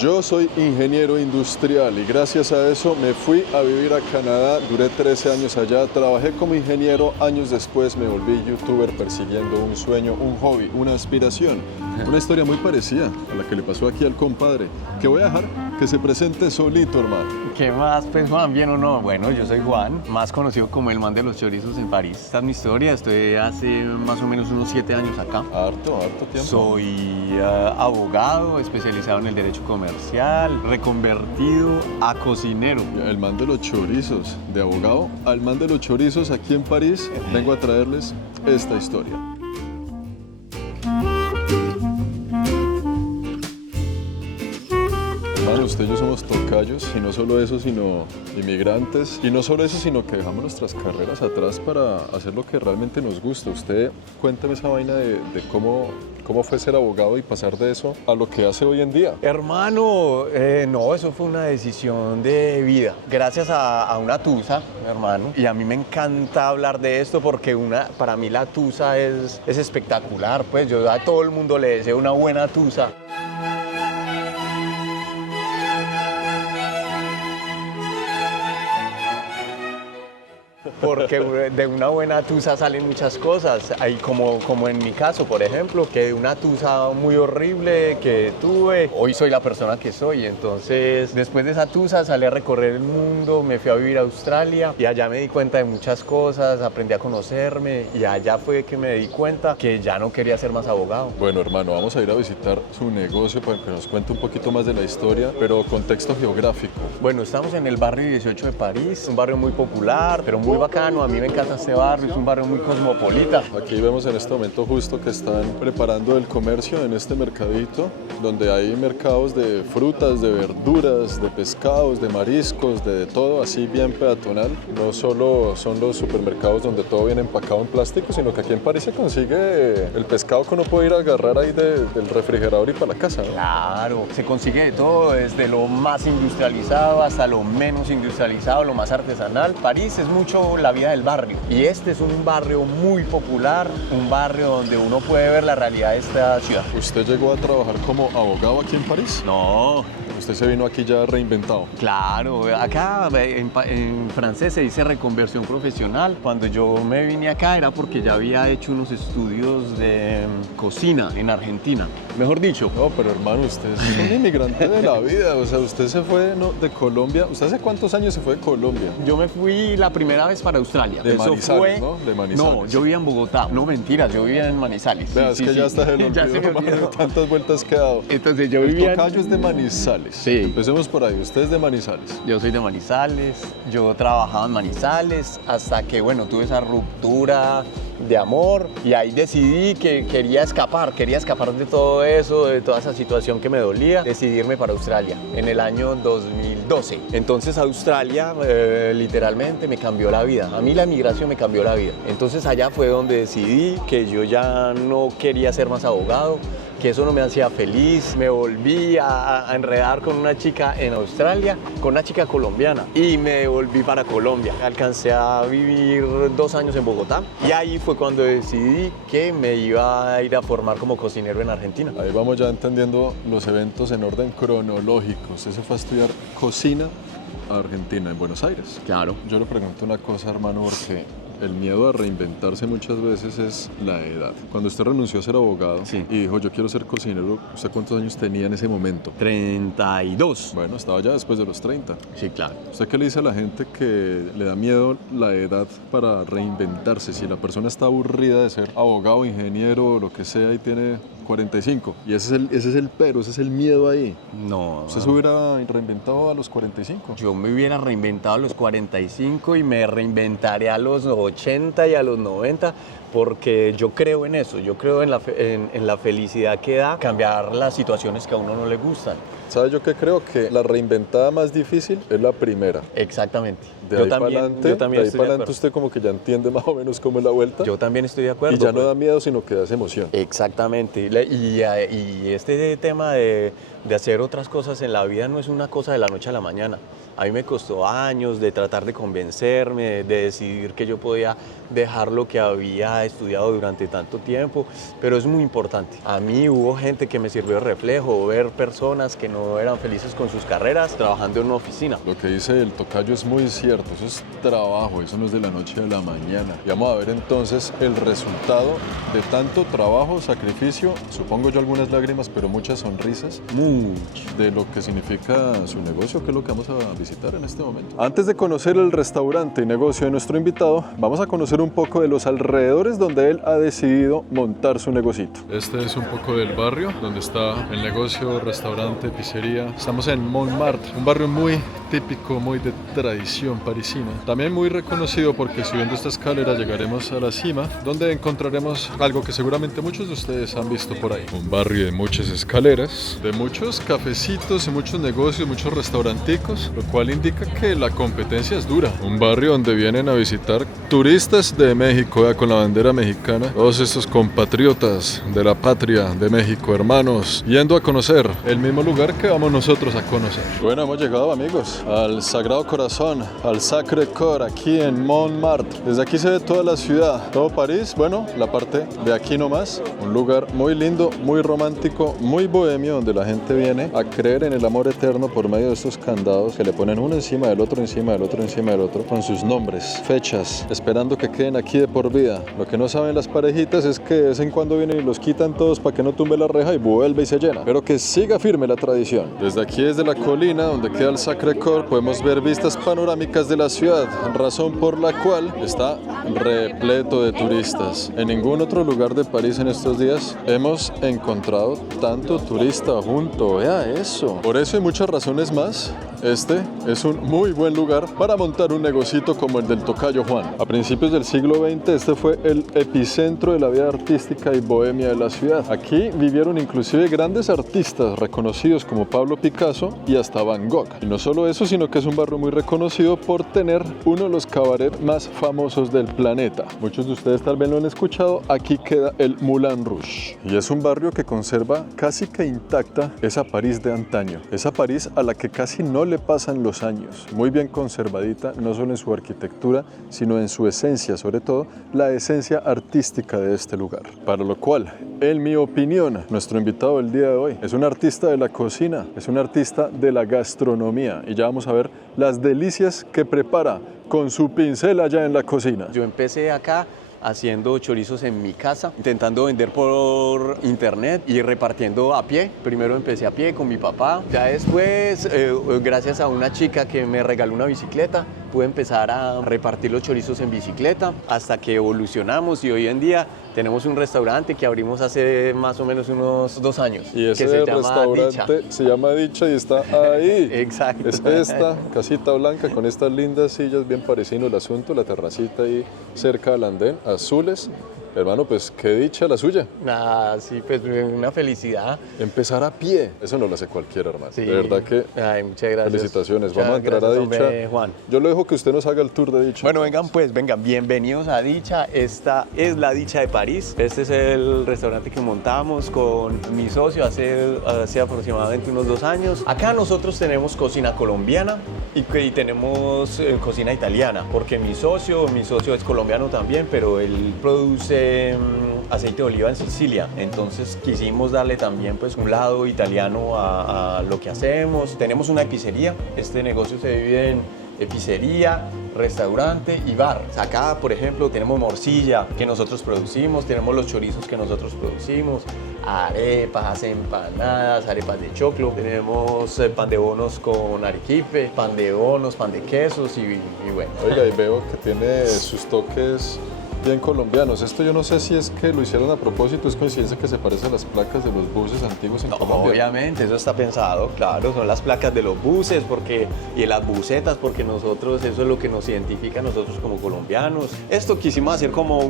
Yo soy ingeniero industrial y gracias a eso me fui a vivir a Canadá, duré 13 años allá, trabajé como ingeniero, años después me volví youtuber persiguiendo un sueño, un hobby, una aspiración. Una historia muy parecida a la que le pasó aquí al compadre, que voy a dejar que se presente solito, hermano. ¿Qué más, pues, Juan? ¿Bien o no? Bueno, yo soy Juan, más conocido como el man de los chorizos en París. Esta es mi historia, estoy hace más o menos unos 7 años acá. Harto tiempo. Soy abogado, especializado en el derecho comercial, reconvertido a cocinero. El man de los chorizos, de abogado al man de los chorizos aquí en París, vengo a traerles esta historia. Hermano, usted y yo somos tocayos, y no solo eso, sino inmigrantes. Y no solo eso, sino que dejamos nuestras carreras atrás para hacer lo que realmente nos gusta. Usted, cuéntame esa vaina de cómo fue ser abogado y pasar de eso a lo que hace hoy en día. Hermano, no, eso fue una decisión de vida. Gracias a una tusa, hermano. Y a mí me encanta hablar de esto porque para mí la tusa es espectacular. Pues yo a todo el mundo le deseo una buena tusa. Porque de una buena tusa salen muchas cosas. Hay como en mi caso, por ejemplo, que de una tusa muy horrible que tuve, hoy soy la persona que soy. Entonces, después de esa tusa salí a recorrer el mundo, me fui a vivir a Australia y allá me di cuenta de muchas cosas, aprendí a conocerme y allá fue que me di cuenta que ya no quería ser más abogado. Bueno, hermano, vamos a ir a visitar su negocio para que nos cuente un poquito más de la historia, pero contexto geográfico. Bueno, estamos en el barrio 18 de París, un barrio muy popular, pero muy bacano. A mí me encanta este barrio, es un barrio muy cosmopolita. Aquí vemos en este momento justo que están preparando el comercio en este mercadito, donde hay mercados de frutas, de verduras, de pescados, de mariscos, de todo, así bien peatonal. No solo son los supermercados donde todo viene empacado en plástico, sino que aquí en París se consigue el pescado que uno puede ir a agarrar ahí del refrigerador y para la casa, ¿no? Claro, se consigue de todo, desde lo más industrializado hasta lo menos industrializado, lo más artesanal. París es mucho la vida del barrio y este es un barrio muy popular, un barrio donde uno puede ver la realidad de esta ciudad. ¿Usted llegó a trabajar como abogado aquí en París? No. ¿Usted se vino aquí ya reinventado? Claro, acá en francés se dice reconversión profesional. Cuando yo me vine acá era porque ya había hecho unos estudios de cocina en Argentina. Mejor dicho. No, pero hermano, usted es un inmigrante de la vida. O sea, usted se fue de Colombia. ¿Usted hace cuántos años se fue de Colombia? Yo me fui la primera vez para Australia. De Manizales, ¿no? De Manizales. No, yo vivía en Bogotá. No, mentiras, yo vivía en Manizales. Vea, es que ya está el ya se me olvidó. Tantas vueltas que ha dado. Entonces yo El vivía tocayo es de Manizales. Sí. Empecemos por ahí. Usted es de Manizales. Yo soy de Manizales. Yo trabajaba en Manizales hasta que, bueno, tuve esa ruptura de amor y ahí decidí que quería escapar de todo eso, de toda esa situación que me dolía, decidirme para Australia en el año 2012. Entonces Australia literalmente me cambió la vida. A mí la migración me cambió la vida. Entonces allá fue donde decidí que yo ya no quería ser más abogado, que eso no me hacía feliz. Me volví a enredar con una chica en Australia, con una chica colombiana, y me volví para Colombia. Alcancé a vivir 2 años en Bogotá y ahí fue cuando decidí que me iba a ir a formar como cocinero en Argentina. Ahí vamos ya entendiendo los eventos en orden cronológico. Usted se fue a estudiar cocina a Argentina, en Buenos Aires. Claro. Yo le pregunto una cosa, hermano, porque el miedo a reinventarse muchas veces es la edad. Cuando usted renunció a ser abogado y dijo, yo quiero ser cocinero, ¿usted cuántos años tenía en ese momento? 32. Bueno, estaba ya después de los 30. Sí, claro. ¿Usted qué le dice a la gente que le da miedo la edad para reinventarse? Si la persona está aburrida de ser abogado, ingeniero, lo que sea, y tiene 45. Y ese es el pero, ese es el miedo ahí. No. ¿Usted se hubiera reinventado a los 45? Yo me hubiera reinventado a los 45 y me reinventaré a los 80 y a los 90 porque yo creo en eso, yo creo en la felicidad que da cambiar las situaciones que a uno no le gustan. ¿Sabe yo qué creo? Que la reinventada más difícil es la primera. Exactamente. De ahí para adelante usted como que ya entiende más o menos cómo es la vuelta. Yo también estoy de acuerdo. Y ya no da miedo, sino que da emoción. Exactamente. Y este tema de de hacer otras cosas en la vida no es una cosa de la noche a la mañana. A mí me costó años de tratar de convencerme, de decidir que yo podía dejar lo que había estudiado durante tanto tiempo, pero es muy importante. A mí hubo gente que me sirvió de reflejo, ver personas que no eran felices con sus carreras trabajando en una oficina. Lo que dice el tocayo es muy cierto, eso es trabajo, eso no es de la noche a la mañana. Y vamos a ver entonces el resultado de tanto trabajo, sacrificio, supongo yo algunas lágrimas, pero muchas sonrisas, de lo que significa su negocio, que es lo que vamos a visitar en este momento. Antes de conocer el restaurante y negocio de nuestro invitado, vamos a conocer un poco de los alrededores donde él ha decidido montar su negocito. Este es un poco del barrio donde está el negocio, restaurante, pizzería. Estamos en Montmartre, un barrio muy típico, muy de tradición parisina. También muy reconocido porque subiendo esta escalera llegaremos a la cima, donde encontraremos algo que seguramente muchos de ustedes han visto por ahí. Un barrio de muchas escaleras, de muchos cafecitos y muchos negocios, muchos restauranticos, lo cual indica que la competencia es dura. Un barrio donde vienen a visitar turistas de México, con la bandera mexicana, todos estos compatriotas de la patria de México, hermanos, yendo a conocer el mismo lugar que vamos nosotros a conocer. Bueno, hemos llegado, amigos, al Sagrado Corazón, al Sacré-Cœur, aquí en Montmartre. Desde aquí se ve toda la ciudad, todo París, bueno, la parte de aquí nomás. Un lugar muy lindo, muy romántico, muy bohemio, donde la gente viene a creer en el amor eterno por medio de estos candados que le ponen uno encima del otro, encima del otro, encima del otro, con sus nombres, fechas, esperando que queden aquí de por vida. Lo que no saben las parejitas es que de vez en cuando vienen y los quitan todos para que no tumbe la reja y vuelve y se llena. Pero que siga firme la tradición. Desde aquí, desde la colina donde queda el Sacré-Cœur, podemos ver vistas panorámicas de la ciudad, razón por la cual está repleto de turistas. En ningún otro lugar de París en estos días hemos encontrado tanto turista junto. Vea eso. Por eso y muchas razones más, este es un muy buen lugar para montar un negocito como el del tocayo Juan. A principios del siglo XX este fue el epicentro de la vida artística y bohemia de la ciudad. Aquí vivieron inclusive grandes artistas reconocidos como Pablo Picasso y hasta Van Gogh. Y no solo eso, sino que es un barrio muy reconocido por tener uno de los cabarets más famosos del planeta. Muchos de ustedes tal vez lo han escuchado, aquí queda el Moulin Rouge. Y es un barrio que conserva casi que intacta esa París de antaño, esa París a la que casi no le pasan los años, muy bien conservadita, no solo en su arquitectura, sino en su esencia, sobre todo la esencia artística de este lugar. Para lo cual, en mi opinión, nuestro invitado del día de hoy es un artista de la cocina, es un artista de la gastronomía, y ya vamos a ver las delicias que prepara con su pincel allá en la cocina. Yo empecé acá haciendo chorizos en mi casa, intentando vender por internet y repartiendo a pie. Primero empecé a pie con mi papá, ya después, gracias a una chica que me regaló una bicicleta, pude empezar a repartir los chorizos en bicicleta hasta que evolucionamos y hoy en día tenemos un restaurante que abrimos hace más o menos unos 2 años. Y ese que restaurante se llama Dicha y está ahí. Exacto. Es esta casita blanca con estas lindas sillas, bien parisino el asunto, la terracita ahí cerca del andén, azules. Hermano, pues qué dicha la suya. Sí, pues una felicidad. Empezar a pie, eso no lo hace cualquiera, hermano. Sí. De verdad que muchas gracias. Felicitaciones. Muchas Vamos a entrar gracias, a Dicha. hombre, Juan. Yo le dejo que usted nos haga el tour de Dicha. Bueno, vengan pues, bienvenidos a Dicha. Esta es la Dicha de París. Este es el restaurante que montamos con mi socio hace aproximadamente unos 2 años. Acá nosotros tenemos cocina colombiana y tenemos cocina italiana, porque mi socio es colombiano también, pero él produce aceite de oliva en Sicilia, entonces quisimos darle también pues un lado italiano a lo que hacemos. Tenemos una pizzería, este negocio se divide en pizzería, restaurante y bar. Acá, por ejemplo, tenemos morcilla que nosotros producimos, tenemos los chorizos que nosotros producimos, arepas, empanadas, arepas de choclo, tenemos pan de bonos con arequipe, pan de bonos, pan de quesos y bueno. Oiga, y veo que tiene sus toques bien colombianos. Esto yo no sé si es que lo hicieron a propósito, es coincidencia que se parece a las placas de los buses antiguos en Colombia. Obviamente, eso está pensado, claro, son las placas de los buses y las busetas, porque nosotros, eso es lo que nos identifica a nosotros como colombianos. Esto quisimos hacer como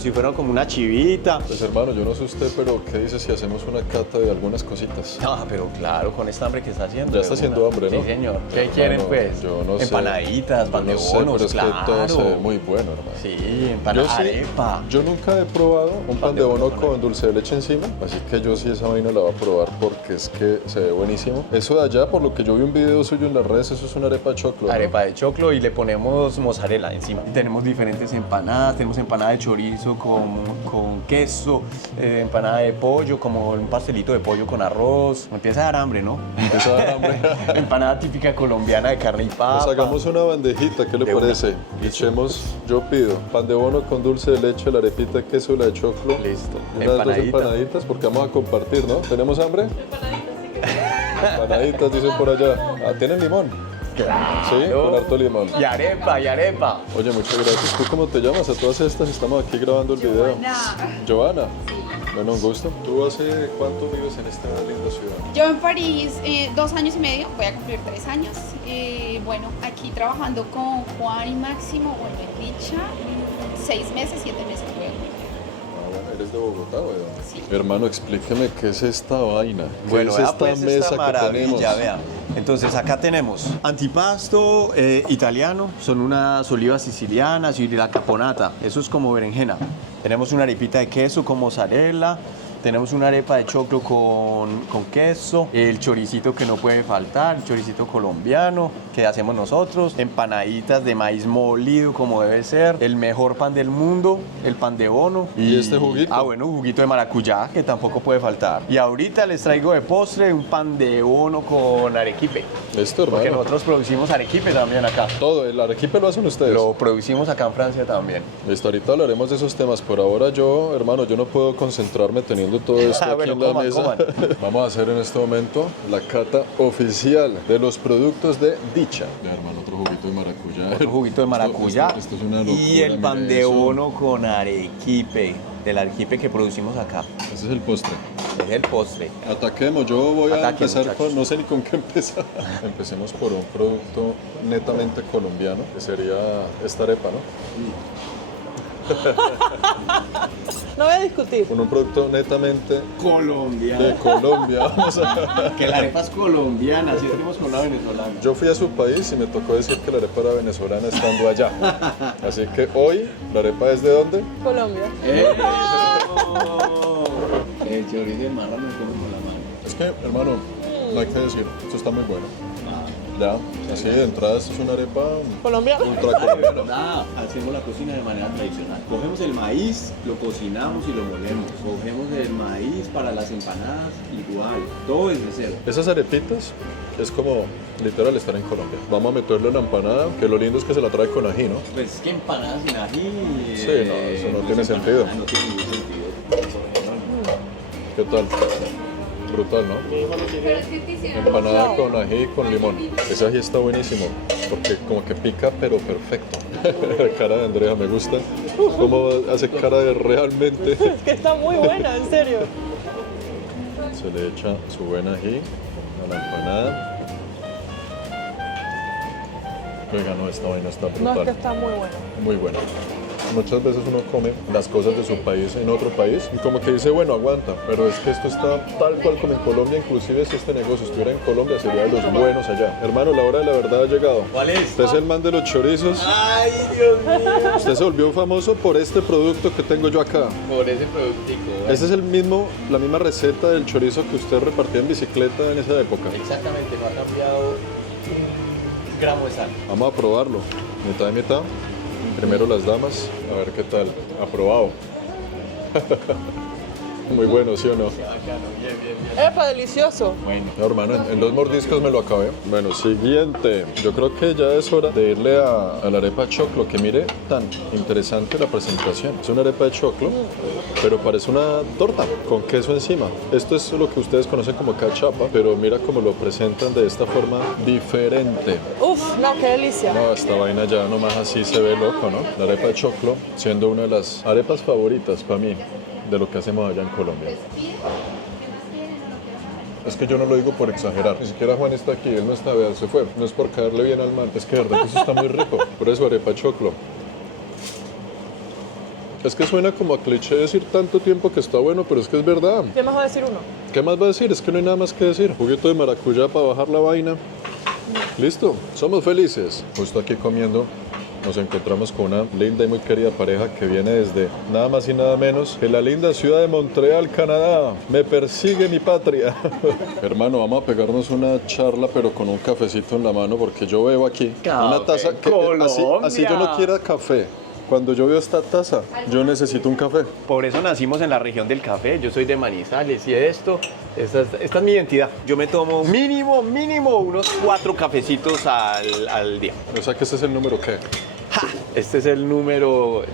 si fuera como una chivita. Pues hermano, yo no sé usted, pero ¿qué dice si hacemos una cata de algunas cositas? Pero claro, con esta hambre que está haciendo. Ya está haciendo hambre, ¿no? Sí, señor. ¿Qué quieren, pues? Yo no sé. Empanaditas, pan de bonos, pero es claro. que todo se ve muy bueno, hermano. Sí, Sí, empanada, arepa. Yo nunca he probado un pan de bono con dulce de leche encima, así que yo sí esa vaina la voy a probar porque es que se ve buenísimo. Eso de allá, por lo que yo vi un video suyo en las redes, eso es una arepa de choclo, ¿no? Arepa de choclo y le ponemos mozzarella encima. Y tenemos diferentes empanadas, tenemos empanada de chorizo con queso, empanada de pollo, como un pastelito de pollo con arroz. Me empieza a dar hambre, ¿no? Empieza a dar hambre. Empanada típica colombiana de carne y papa. Pues hagamos una bandejita, ¿qué le De parece? una. Echemos, yo pido pan de bono con dulce de leche, la arepita de queso, la de choclo. Listo. Y unas dos Empanadita. empanaditas porque vamos a compartir, ¿no? ¿Tenemos hambre? Empanaditas, dicen por allá. Ah, ¿tienen limón? Claro. Sí, con harto limón. Y arepa, y arepa. Oye, muchas gracias. ¿Tú cómo te llamas? A todas estas estamos aquí grabando el video. Giovanna. Bueno, un gusto. ¿Tú hace cuánto vives en esta linda ciudad? Yo en París 2 años y medio, voy a cumplir 3 años. Bueno, aquí trabajando con Juan y Máximo, bueno, en Dicha, 6 meses, 7 meses voy a cumplir. Ah, bueno, ¿eres de Bogotá o de dónde? Sí. Hermano, explíqueme qué es esta vaina. ¿Qué Bueno, es vea esta pues mesa esta maravilla, que tenemos? vea. Entonces acá tenemos antipasto italiano, son unas olivas sicilianas y la caponata, eso es como berenjena. Tenemos una arepita de queso con mozzarella, tenemos una arepa de choclo con queso, el choricito que no puede faltar, el choricito colombiano que hacemos nosotros, empanaditas de maíz molido como debe ser, el mejor pan del mundo, el pan de bono. ¿Y este juguito? Ah, bueno, un juguito de maracuyá que tampoco puede faltar. Y ahorita les traigo de postre un pan de bono con arequipe. Esto, Porque hermano. nosotros producimos arequipe también acá. Todo, el arequipe lo hacen ustedes. Lo producimos acá en Francia también. Listo, ahorita hablaremos de esos temas. Por ahora yo, hermano, yo no puedo concentrarme teniendo todo esto aquí Bueno, en la coman, mesa. coman. Vamos a hacer en este momento la cata oficial de los productos de Dicha. Ya, hermano, otro juguito de maracuyá. Otro juguito de maracuyá. Esto es una locura. y el pan mire de eso. bono con arequipe. El arequipe que producimos acá. Ese es el postre. Es el postre. Ataquemos, yo voy a Ataquen, empezar muchachos. con, no sé ni con qué empezar. Empecemos por un producto netamente colombiano, que sería esta arepa, ¿no? No voy a discutir. Con un producto netamente Colombiano. de Colombia. Vamos a... Que la arepa es colombiana, así decimos con la venezolana. Yo fui a su país y me tocó decir que la arepa era venezolana estando allá. Así que hoy, ¿la arepa es de dónde? Colombia. El chorizo de marrano es como con la mano. Es que, hermano, no hay que decir, esto está muy bueno. Ya, así de entrada, esto es una arepa Colombiana. ultra colombiana. verdad, hacemos la cocina de manera tradicional. Cogemos el maíz, lo cocinamos y lo molemos. Cogemos el maíz para las empanadas, igual. Todo es de cero. Esas arepitas es como literal estar en Colombia. Vamos a meterle la empanada, que lo lindo es que se la trae con ají, ¿no? Pues es que empanadas sin ají. Sí, no, eso no tiene es sentido. empanada, No tiene ningún sentido. ¿Qué tal? Brutal, ¿no? Empanada con ají y con limón. Ese ají está buenísimo, porque como que pica, pero perfecto. La cara de Andrea me gusta. Cómo hace cara de realmente. Es que está muy buena, en serio. Se le echa su buen ají a la empanada. Oiga, no, esta vaina está No, es que brutal. está muy buena. Muy buena. Muchas veces uno come las cosas de su país en otro país y como que dice, bueno, aguanta, pero es que esto está tal cual como en Colombia, inclusive si este negocio estuviera en Colombia sería de los buenos allá. Hermano, la hora de la verdad ha llegado. ¿Cuál es? Usted es el man de los chorizos. Ay, Dios mío. Usted se volvió famoso por este producto que tengo yo acá. Por ese productico. Ese es la misma receta del chorizo que usted repartía en bicicleta en esa época. Exactamente, no ha cambiado un gramo de sal. Vamos a probarlo, mitad de mitad. Primero las damas, a ver qué tal. Aprobado. Muy bueno, ¿sí o no? Epa, delicioso. Bueno. No, hermano, en 2 mordiscos me lo acabé. Bueno, siguiente. Yo creo que ya es hora de irle a la arepa de choclo, que mire tan interesante la presentación. Es una arepa de choclo, pero parece una torta con queso encima. Esto es lo que ustedes conocen como cachapa, pero mira cómo lo presentan de esta forma diferente. Uf, no, qué delicia. No, esta vaina ya nomás así se ve loco, ¿no? La arepa de choclo siendo una de las arepas favoritas para mí de lo que hacemos allá en Colombia. Es que yo no lo digo por exagerar. Ni siquiera Juan está aquí, él no está, vean, se fue. No es por caerle bien al man, es que de verdad que eso está muy rico. Por eso arepa de choclo. Es que suena como a cliché decir tanto tiempo que está bueno, pero es que es verdad. ¿Qué más va a decir uno? ¿Qué más va a decir? Es que no hay nada más que decir. Juguito de maracuyá para bajar la vaina. Listo, somos felices. Justo aquí comiendo nos encontramos con una linda y muy querida pareja que viene desde nada más y nada menos que la linda ciudad de Montreal, Canadá. Me persigue mi patria. Hermano, vamos a pegarnos una charla, pero con un cafecito en la mano, porque yo veo aquí una taza que así yo no quiera café. Cuando yo veo esta taza, yo necesito un café. Por eso nacimos en la región del café. Yo soy de Manizales y esta es mi identidad. Yo me tomo mínimo unos 4 cafecitos al día. O sea que este es el número ¿qué? ¡Ja! Este es el número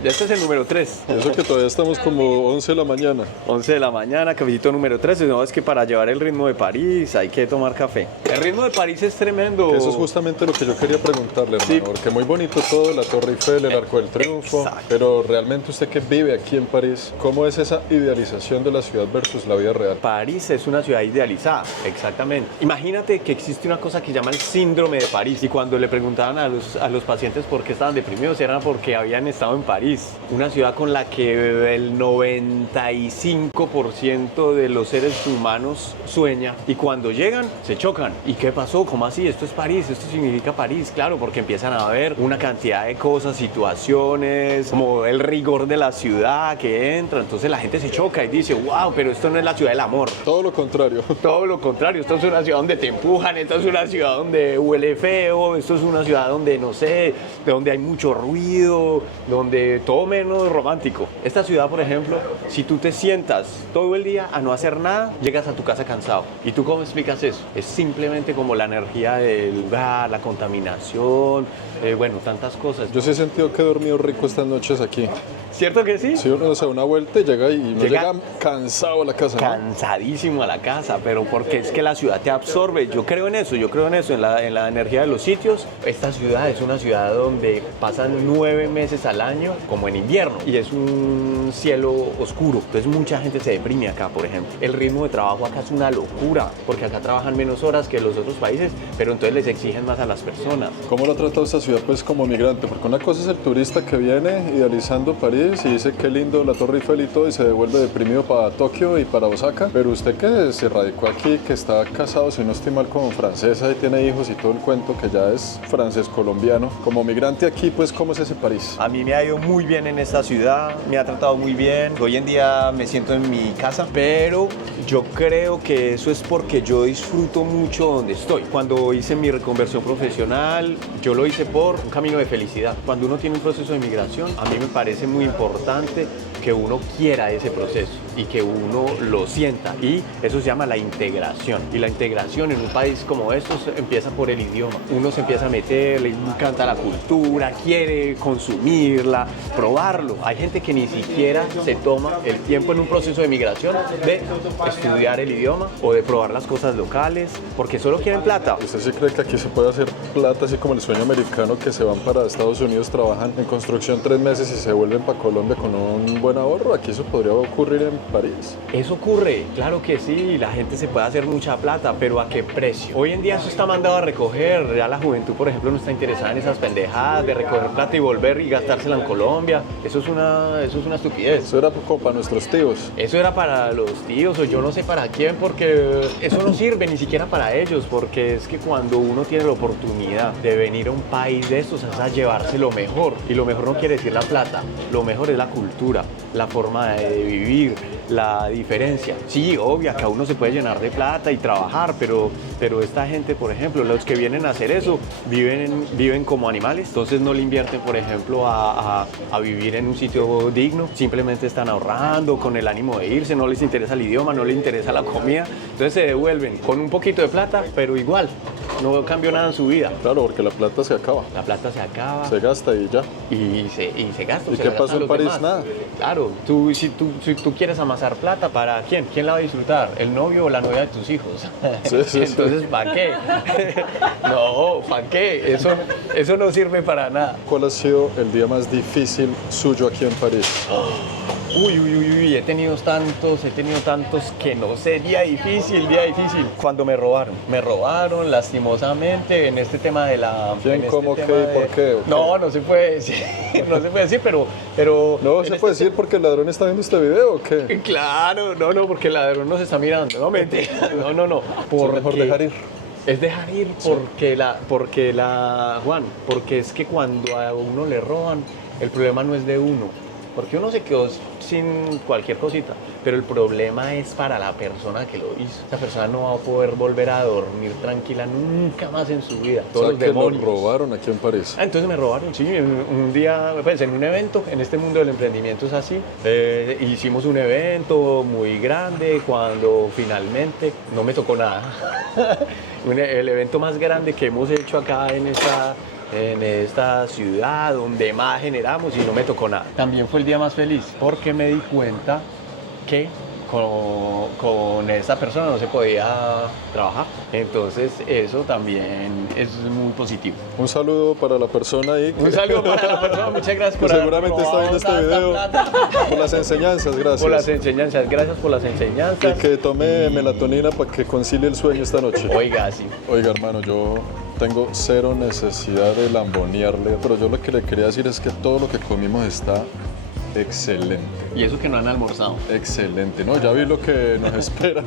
3. Eso que todavía estamos como 11 de la mañana. 11 de la mañana, cafecito número 3. No, es que para llevar el ritmo de París hay que tomar café. El ritmo de París es tremendo. Eso es justamente lo que yo quería preguntarle, hermano. Sí. Porque muy bonito todo, la Torre Eiffel, el Arco del Triunfo. Exacto. Pero realmente usted que vive aquí en París, ¿cómo es esa idealización de la ciudad versus la vida real? París es una ciudad idealizada, exactamente. Imagínate que existe una cosa que llama el síndrome de París. Y cuando le preguntaban a los pacientes por qué estaban deprimidos, era porque habían estado en París. Una ciudad con la que el 95% de los seres humanos sueña. Y cuando llegan, se chocan. ¿Y qué pasó? ¿Cómo así? Esto es París, esto significa París. Claro, porque empiezan a ver una cantidad de cosas, situaciones, como el rigor de la ciudad que entra. Entonces la gente se choca y dice, wow, pero esto no es la ciudad del amor. Todo lo contrario. Todo lo contrario, esto es una ciudad donde te empujan, esto es una ciudad donde huele feo, esto es una ciudad donde, no sé, donde hay mucho ruido, donde todo menos romántico. Esta ciudad, por ejemplo, si tú te sientas todo el día a no hacer nada, llegas a tu casa cansado. ¿Y tú cómo explicas eso? Es simplemente como la energía del lugar, la contaminación, bueno, tantas cosas. Yo sí he sentido que he dormido rico estas noches aquí. ¿Cierto que sí? Sí, uno se da una vuelta y llega y no Llega llega cansado a la casa, ¿no? Cansadísimo a la casa, pero porque es que la ciudad te absorbe. Yo creo en eso, en la energía de los sitios. Esta ciudad es una ciudad donde pasan 9 meses al año, como en invierno, y es un cielo oscuro. Entonces mucha gente se deprime acá, por ejemplo. El ritmo de trabajo acá es una locura, porque acá trabajan menos horas que los otros países, pero entonces les exigen más a las personas. ¿Cómo lo ha tratado esta ciudad pues como migrante? Porque una cosa es el turista que viene idealizando París y dice qué lindo la Torre Eiffel y todo y se devuelve deprimido para Tokio y para Osaka, pero usted que se radicó aquí, que está casado, si no estoy mal, como francesa y tiene hijos y todo el cuento, que ya es francés colombiano, como migrante aquí, pues ¿cómo es ese París? A mí me ha ido muy bien en esta ciudad, me ha tratado muy bien. Hoy en día me siento en mi casa, pero yo creo que eso es porque yo disfruto mucho donde estoy. Cuando hice mi reconversión profesional, yo lo hice por un camino de felicidad. Cuando uno tiene un proceso de migración, a mí me parece muy importante que uno quiera ese proceso y que uno lo sienta, y eso se llama la integración. Y la integración en un país como estos empieza por el idioma. Uno se empieza a meter, le encanta la cultura, quiere consumirla, probarlo. Hay gente que ni siquiera se toma el tiempo en un proceso de migración de estudiar el idioma o de probar las cosas locales, porque solo quieren plata. ¿Usted sí cree que aquí se puede hacer plata así como el sueño americano, que se van para Estados Unidos, trabajan en construcción 3 meses y se vuelven para Colombia con un buen ahorro? Aquí eso podría ocurrir en París. Eso ocurre, claro que sí, la gente se puede hacer mucha plata, pero ¿a qué precio? Hoy en día eso está mandado a recoger. Ya la juventud, por ejemplo, no está interesada en esas pendejadas de recoger plata y volver y gastársela en Colombia. Eso es una estupidez. Eso era como para nuestros tíos. Eso era para los tíos o yo no sé para quién, porque eso no sirve ni siquiera para ellos, porque es que cuando uno tiene la oportunidad de venir a un país de estos es a llevarse lo mejor, y lo mejor no quiere decir la plata, lo mejor es la cultura, la forma de vivir, la diferencia. Sí, obvio, acá uno se puede llenar de plata y trabajar, pero esta gente, por ejemplo, los que vienen a hacer eso, viven como animales, entonces no le invierten, por ejemplo, a vivir en un sitio digno, simplemente están ahorrando con el ánimo de irse, no les interesa el idioma, no les interesa la comida, entonces se devuelven con un poquito de plata, pero igual, no cambió nada en su vida. Claro, porque la plata se acaba. La plata se acaba. Se gasta y ya. Y se gasta. ¿Y qué pasó en París? Nada. Claro, si tú quieres amasar plata, ¿para quién? ¿Quién la va a disfrutar? ¿El novio o la novia de tus hijos? Sí. Entonces, ¿para qué? No, ¿para qué? Eso no sirve para nada. ¿Cuál ha sido el día más difícil suyo aquí en París? Uy, he tenido tantos que no sé, día difícil. Cuando me robaron lastimosamente en este tema de la... ¿Quién, cómo, qué y por qué? No se puede decir, pero... No se puede decir porque el ladrón está viendo este video, ¿o qué? Claro, no, porque el ladrón nos está mirando, no mentira, no. Es mejor dejar ir. Es dejar ir Juan, porque es que cuando a uno le roban, el problema no es de uno, porque uno se quedó sin cualquier cosita, pero el problema es para la persona que lo hizo. Esa persona no va a poder volver a dormir tranquila nunca más en su vida. Todos los demonios. Lo robaron aquí en París. Entonces me robaron, sí, un día, pues en un evento, en este mundo del emprendimiento es así. Hicimos un evento muy grande cuando finalmente no me tocó nada. El evento más grande que hemos hecho acá en esta ciudad donde más generamos y no me tocó nada. También fue el día más feliz porque me di cuenta que con esa persona no se podía trabajar. Entonces eso también es muy positivo. Un saludo para la persona ahí. Un saludo para la persona, muchas gracias por seguramente está viendo este video. Por las enseñanzas, gracias. Por las enseñanzas, gracias por las enseñanzas. Y que tome melatonina para que concilie el sueño esta noche. Oiga, sí. Oiga, hermano, yo tengo cero necesidad de lambonearle, pero yo lo que le quería decir es que todo lo que comimos está excelente. Y eso que no han almorzado. Excelente, no, ya vi lo que nos espera.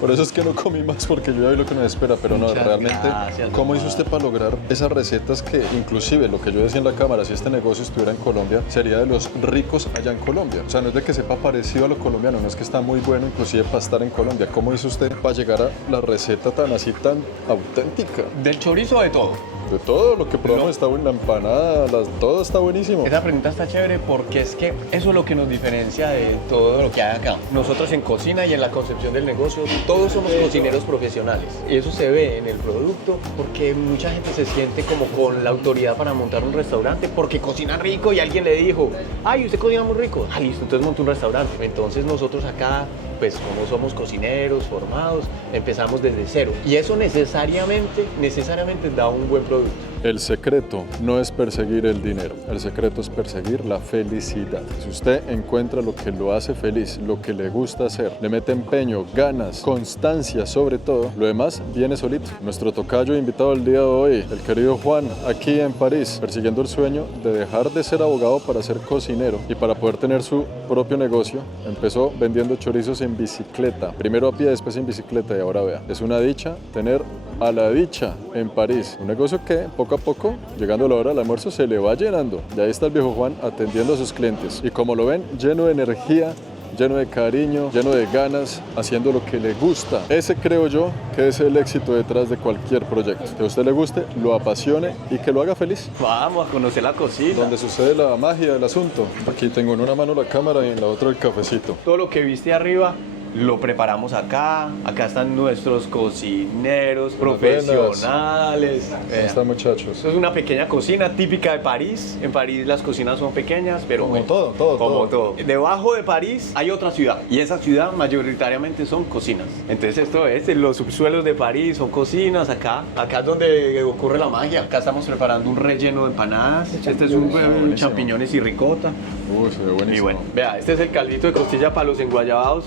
Por eso es que no comí más, porque yo ya vi lo que nos espera, pero no, realmente, gracias, ¿cómo hizo usted para lograr esas recetas que inclusive lo que yo decía en la cámara, si este negocio estuviera en Colombia, sería de los ricos allá en Colombia? O sea, no es de que sepa parecido a lo colombiano, no es que está muy bueno inclusive para estar en Colombia. ¿Cómo hizo usted para llegar a la receta tan así, tan auténtica? ¿Del chorizo o de todo? De todo lo que probamos está bueno, la empanada, todo está buenísimo. Esa pregunta está chévere porque es que eso es lo que nos diferencia de todo lo que hay acá. Nosotros en cocina y en la concepción del negocio, todos somos cocineros profesionales. Y eso se ve en el producto porque mucha gente se siente como con la autoridad para montar un restaurante porque cocina rico y alguien le dijo, ay, usted cocina muy rico. Ah, listo, entonces monta un restaurante. Entonces nosotros acá, pues como somos cocineros formados, empezamos desde cero. Y eso necesariamente da un buen producto. El secreto no es perseguir el dinero, el secreto es perseguir la felicidad. Si usted encuentra lo que lo hace feliz, lo que le gusta hacer, le mete empeño, ganas, constancia sobre todo, lo demás viene solito. Nuestro tocayo invitado el día de hoy, el querido Juan, aquí en París, persiguiendo el sueño de dejar de ser abogado para ser cocinero y para poder tener su propio negocio, empezó vendiendo chorizos en bicicleta, primero a pie, después en bicicleta y ahora vea, es una dicha tener a la dicha en París, un negocio que poco a poco, llegando a la hora del almuerzo, se le va llenando. Y ahí está el viejo Juan atendiendo a sus clientes. Y como lo ven, lleno de energía, lleno de cariño, lleno de ganas, haciendo lo que le gusta. Ese creo yo que es el éxito detrás de cualquier proyecto. Que a usted le guste, lo apasione y que lo haga feliz. Vamos a conocer la cocina. Donde sucede la magia del asunto. Aquí tengo en una mano la cámara y en la otra el cafecito. Todo lo que viste arriba lo preparamos acá. Acá están nuestros cocineros profesionales. ¿Cómo están, muchachos? Esto es una pequeña cocina típica de París. En París las cocinas son pequeñas, pero como todo. Debajo de París hay otra ciudad y esa ciudad mayoritariamente son cocinas. Entonces esto es, los subsuelos de París son cocinas. Acá es donde ocurre la magia. Acá estamos preparando un relleno de empanadas. Este es un champiñones y ricota. Uy, se ve buenísimo. Y bueno, vea, este es el caldito de costilla para los enguayabados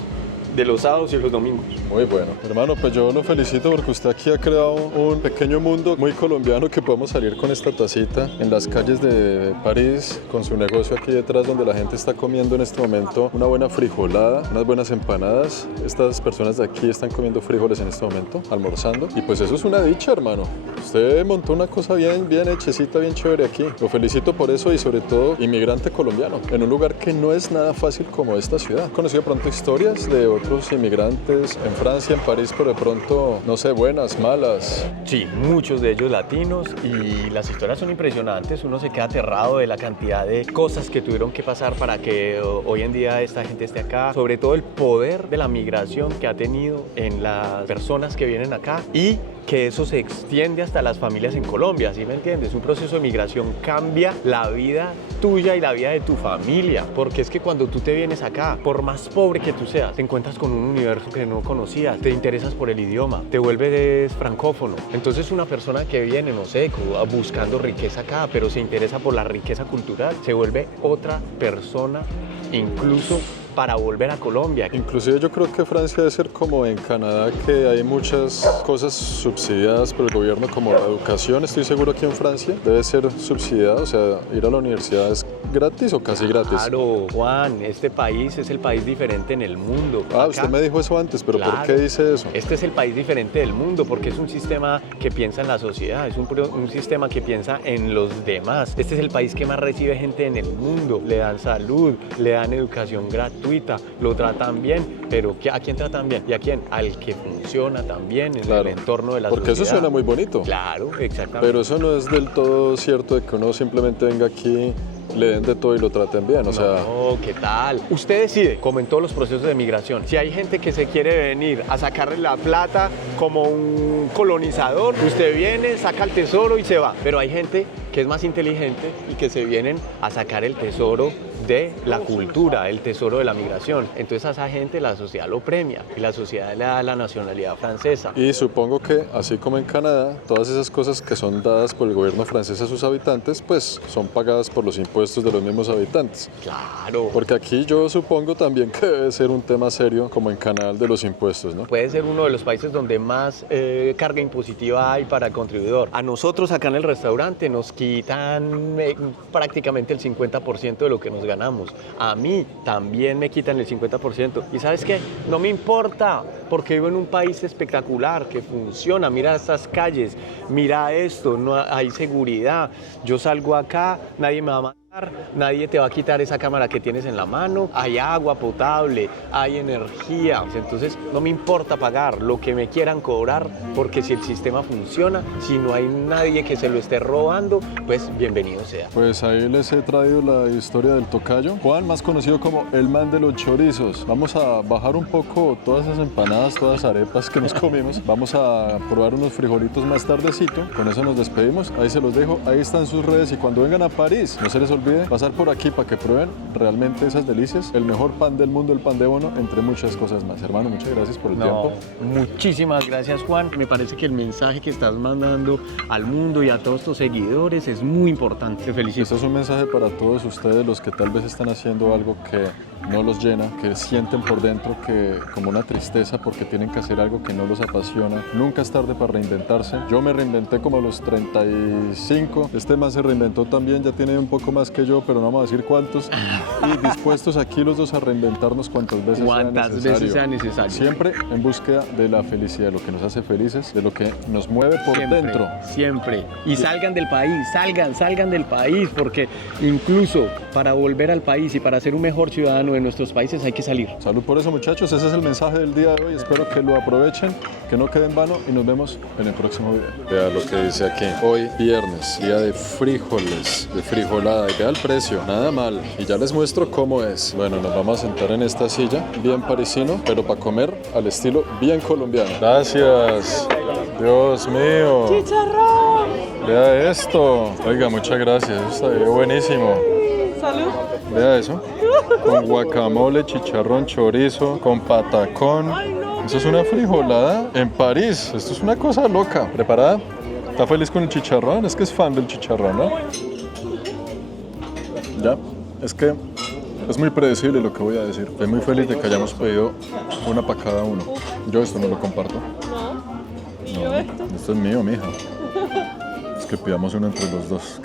de los sábados y los domingos. Muy bueno. Hermano, pues yo lo felicito porque usted aquí ha creado un pequeño mundo muy colombiano que podemos salir con esta tacita en las calles de París, con su negocio aquí detrás donde la gente está comiendo en este momento una buena frijolada, unas buenas empanadas. Estas personas de aquí están comiendo frijoles en este momento, almorzando. Y pues eso es una dicha, hermano. Usted montó una cosa bien hechecita, bien chévere aquí. Lo felicito por eso y sobre todo inmigrante colombiano, en un lugar que no es nada fácil como esta ciudad. He conocido pronto historias de otros inmigrantes en Francia, en París, pero de pronto, no sé, buenas, malas. Sí, muchos de ellos latinos y las historias son impresionantes. Uno se queda aterrado de la cantidad de cosas que tuvieron que pasar para que hoy en día esta gente esté acá. Sobre todo el poder de la migración que ha tenido en las personas que vienen acá y que eso se extiende hasta las familias en Colombia, ¿sí me entiendes? Un proceso de migración cambia la vida tuya y la vida de tu familia, porque es que cuando tú te vienes acá, por más pobre que tú seas, te encuentras con un universo que no conocías, te interesas por el idioma, te vuelves francófono. Entonces una persona que viene, no sé, buscando riqueza acá, pero se interesa por la riqueza cultural, se vuelve otra persona, incluso para volver a Colombia. Inclusive yo creo que Francia debe ser como en Canadá, que hay muchas cosas subsidiadas por el gobierno, como la educación, estoy seguro aquí en Francia debe ser subsidiada, o sea, ir a la universidad es gratis o casi gratis. Claro, Juan, este país es el país diferente en el mundo. Ah, Acá- usted me dijo eso antes, pero ¿por Claro. qué dice eso? Este es el país diferente del mundo porque es un sistema que piensa en la sociedad, es un sistema que piensa en los demás. Este es el país que más recibe gente en el mundo. Le dan salud, le dan educación gratuita, lo tratan bien, pero ¿a quién tratan bien? ¿Y a quién? Al que funciona también en Claro, el entorno de la porque sociedad. eso suena muy bonito. Claro, exactamente. Pero eso no es del todo cierto de que uno simplemente venga aquí, le den de todo y lo traten bien. O sea, No, ¿qué tal? Usted decide, como en todos los procesos de migración, si hay gente que se quiere venir a sacarle la plata como un colonizador, usted viene, saca el tesoro y se va. Pero hay gente que es más inteligente y que se vienen a sacar el tesoro de la cultura, el tesoro de la migración. Entonces a esa gente la sociedad lo premia y la sociedad le da la nacionalidad francesa. y supongo que, así como en Canadá, todas esas cosas que son dadas por el gobierno francés a sus habitantes, pues son pagadas por los impuestos de los mismos habitantes. Claro. Porque aquí yo supongo también que debe ser un tema serio, como en Canadá, el de los impuestos, ¿no? Puede ser uno de los países donde más carga impositiva hay para el contribuidor. A nosotros acá en el restaurante nos quitan prácticamente el 50% de lo que nos ganamos. A mí también me quitan el 50%. ¿Y sabes qué? No me importa, porque vivo en un país espectacular, que funciona. Mira estas calles, mira esto, no hay seguridad. Yo salgo acá, nadie me va a matar. Nadie te va a quitar esa cámara que tienes en la mano, hay agua potable, hay energía, entonces no me importa pagar lo que me quieran cobrar, porque si el sistema funciona, si no hay nadie que se lo esté robando, pues bienvenido sea. Pues ahí les he traído la historia del tocayo, Juan, más conocido como el man de los chorizos. Vamos a bajar un poco todas esas empanadas, todas las arepas que nos comimos. Vamos a probar unos frijolitos más tardecito. Con eso nos despedimos. Ahí se los dejo. Ahí están sus redes. Y cuando vengan a París, no se les olvide pasar por aquí para que prueben realmente esas delicias. El mejor pan del mundo, el pan de bono, entre muchas cosas más. Hermano, muchas gracias por el tiempo. Muchísimas gracias, Juan. Me parece que el mensaje que estás mandando al mundo y a todos tus seguidores es muy importante. Te felicito. Este es un mensaje para todos ustedes, los que tal vez están haciendo algo que no los llena, que sienten por dentro que como una tristeza porque tienen que hacer algo que no los apasiona. Nunca es tarde para reinventarse. Yo me reinventé como a los 35. Este man se reinventó también, ya tiene un poco más que yo, pero no vamos a decir cuántos. Y dispuestos aquí los dos a reinventarnos cuantas veces sea necesario. Siempre en búsqueda de la felicidad, de lo que nos hace felices, de lo que nos mueve por dentro. Siempre. Y salgan del país, salgan del país, porque incluso para volver al país y para ser un mejor ciudadano de nuestros países hay que salir. Salud por eso, muchachos. Ese es el mensaje del día de hoy. Espero que lo aprovechen, que no quede en vano y nos vemos en el próximo video. Vea lo que dice aquí. Hoy viernes, día de frijoles, de frijolada. Y vea el precio, nada mal. Y ya les muestro cómo es. Bueno, nos vamos a sentar en esta silla, bien parisino, pero para comer al estilo bien colombiano. Gracias. Dios mío. ¡Chicharrón! Vea esto. Oiga, muchas gracias. Eso está buenísimo. ¡Salud! Vea eso. Con guacamole, chicharrón, chorizo, con patacón. ¡Ay, no! Eso es una frijolada en París. Esto es una cosa loca. ¿Preparada? ¿Está feliz con el chicharrón? Es que es fan del chicharrón, ¿no? Ya. Es que es muy predecible lo que voy a decir. Estoy muy feliz de que hayamos pedido una para cada uno. Yo esto no lo comparto. No. ¿Y yo esto? Esto es mío, mija. Es que pidamos uno entre los dos.